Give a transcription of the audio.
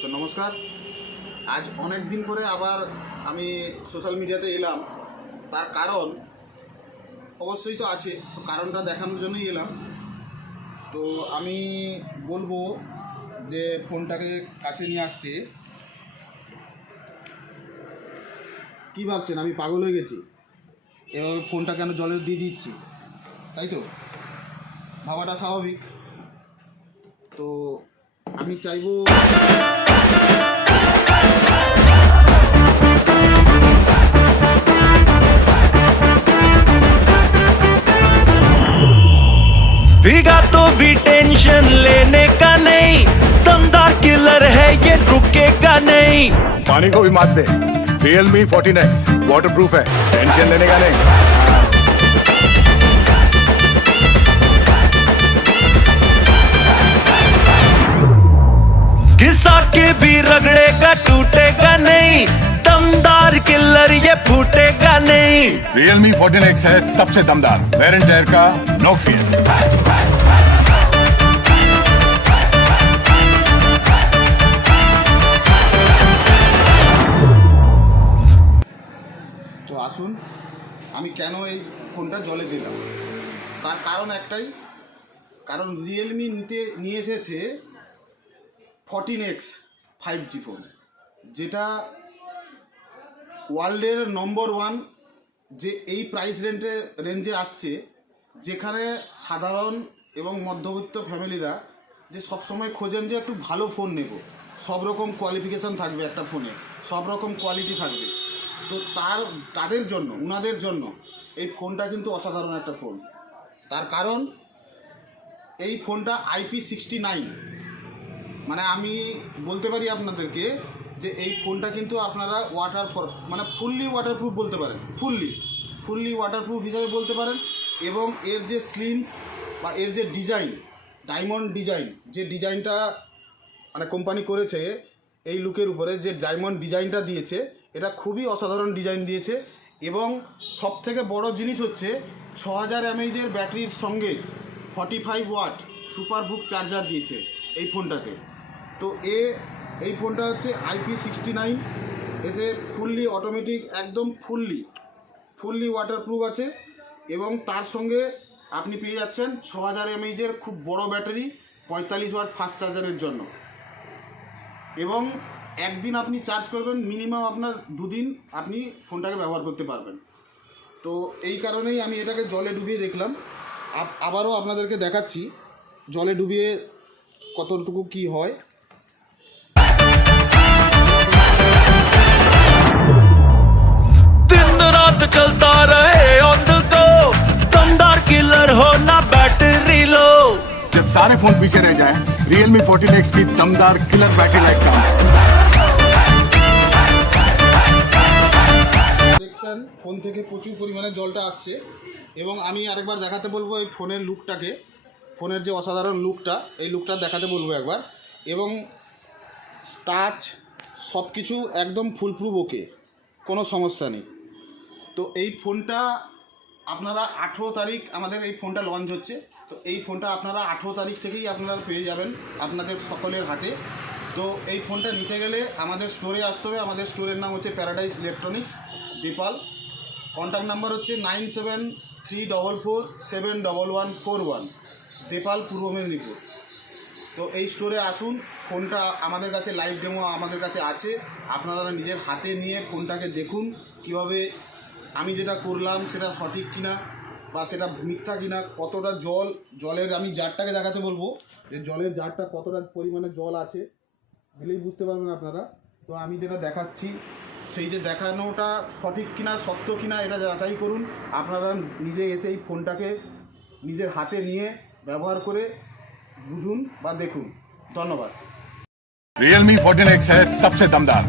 তো নমস্কার। আজ অনেক দিন পরে আবার আমি সোশ্যাল মিডিয়াতে এলাম। তার কারণ অবশ্যই তো আছে, তো কারণটা দেখানোর জন্যই এলাম। তো আমি বলবো যে ফোনটাকে কাছে নিয়ে আসতে। কী ভাবছেন আমি পাগল হয়ে গেছি? এভাবে ফোনটা কেন জলে দিয়ে দিচ্ছি, তাই তো ভাবাটা স্বাভাবিক। তো আমি চাইবো भीगा तो भी टेंशन लेने का नहीं, दमदार किलर है ये रुकेगा नहीं। पानी को भी मात दे। Realme 14X वाटरप्रूफ है, टेंशन लेने का नहीं। घिसा के भी रगड़ेगा टूटेगा नहीं, दमदार किलर ये फूटेगा नहीं। Realme 14X है सबसे दमदार, वेयर एंड टेयर का नो फियर। তো আসুন আমি কেন এই ফোনটা জলে দিলাম, তার কারণ একটাই। কারণ রিয়েলমি নিয়ে এসেছে 14X 5G ফোন, যেটা ওয়ার্ল্ডের নম্বর 1। যে এই প্রাইস রেঞ্জে আসছে, যেখানে সাধারণ এবং মধ্যবিত্ত ফ্যামিলিরা যে সবসময় খোঁজেন যে একটু ভালো ফোন নেব, সব রকম কোয়ালিফিকেশান থাকবে একটা ফোনে, সব রকম কোয়ালিটি থাকবে। তো তাদের জন্য, ওনাদের জন্য এই ফোনটা কিন্তু অসাধারণ একটা ফোন। তার কারণ এই ফোনটা IP69, মানে আমি বলতে পারি আপনাদেরকে যে এই ফোনটা কিন্তু আপনারা ফুললি ওয়াটারপ্রুফ বলতে পারেন, ফুললি ওয়াটারপ্রুফ হিসাবে বলতে পারেন। এবং এর যে স্লিনস বা এর যে ডিজাইন, ডায়মন্ড ডিজাইন, যে ডিজাইনটা মানে কোম্পানি করেছে এই লুকের উপরে, যে ডায়মন্ড ডিজাইনটা দিয়েছে, এটা খুবই অসাধারণ ডিজাইন দিয়েছে। এবং সবথেকে বড় জিনিস হচ্ছে 6000 mAh ব্যাটারির সঙ্গে 45 ওয়াট সুপার বুক চার্জার দিয়েছে এই ফোনটাকে। তো এই ফোনটা হচ্ছে IP69, এতে ফুললি অটোমেটিক, একদম ফুললি ওয়াটারপ্রুফ আছে। এবং তার সঙ্গে আপনি পেয়ে যাচ্ছেন 6000 mAh খুব বড় ব্যাটারি 45 ওয়াট ফাস্ট চার্জারের জন্য। এবং একদিন আপনি চার্জ করবেন, মিনিমাম আপনার 2 দিন আপনি ফোনটাকে ব্যবহার করতে পারবেন। তো এই কারণেই আমি এটাকে জলে ডুবিয়ে দেখলাম। আবারও আপনাদেরকে দেখাচ্ছি জলে ডুবিয়ে কতটুকু কি হয়। दिन रात चलता रहे ऑन द गो, दमदार किलर हो ना बैटरी लो। जब सारे फोन पीछे रह जाएं, Realme 14X की दमदार किलर बैटरी लाइफ काम। দেখছেন ফোন থেকে প্রচুর পরিমাণে জলটা আসছে। এবং আমি আরেকবার দেখাতে বলবো এই ফোনের লুকটাকে, ফোনের যে অসাধারণ লুকটা, এই লুকটা দেখাতে বলবো একবার। এবং টাচ সব কিছু একদম ফুলপ্রুফ, ওকে, কোনো সমস্যা নেই। তো এই ফোনটা আপনারা 18 তারিখ আমাদের এই ফোনটা লঞ্চ হচ্ছে। তো এই ফোনটা আপনারা 18 তারিখ থেকেই আপনারা পেয়ে যাবেন আপনাদের সকলের হাতে। তো এই ফোনটা নিতে গেলে আমাদের স্টোরে আসতে হবে। আমাদের স্টোরের নাম হচ্ছে প্যারাডাইস ইলেকট্রনিক্স, দেপাল। কন্ট্যাক্ট নাম্বার হচ্ছে 9734471141, দেপাল, পূর্ব মেদিনীপুর। তো এই স্টোরে আসুন, ফোনটা আমাদের কাছে লাইভ ডেমো আমাদের কাছে আছে। আপনারা নিজের হাতে নিয়ে ফোনটাকে দেখুন কিভাবে আমি যেটা করলাম সেটা সঠিক কিনা বা সেটা মিথ্যা কিনা। কতটা জলের আমি জারটাকে দেখাতে বলবো যে জলের জারটা কতটা পরিমাণে জল আছে, দিলেই বুঝতে পারবেন আপনারা। তো আমি যেটা দেখাচ্ছি সেই যে দেখানোটা সঠিক কিনা, সত্য কিনা, এটা যাচাই করুন। আপনারা নিজে এসে এই ফোনটাকে নিজের হাতে নিয়ে ব্যবহার করে বুঝুন বা দেখুন। ধন্যবাদ। Realme 14X है सबसे दमदार।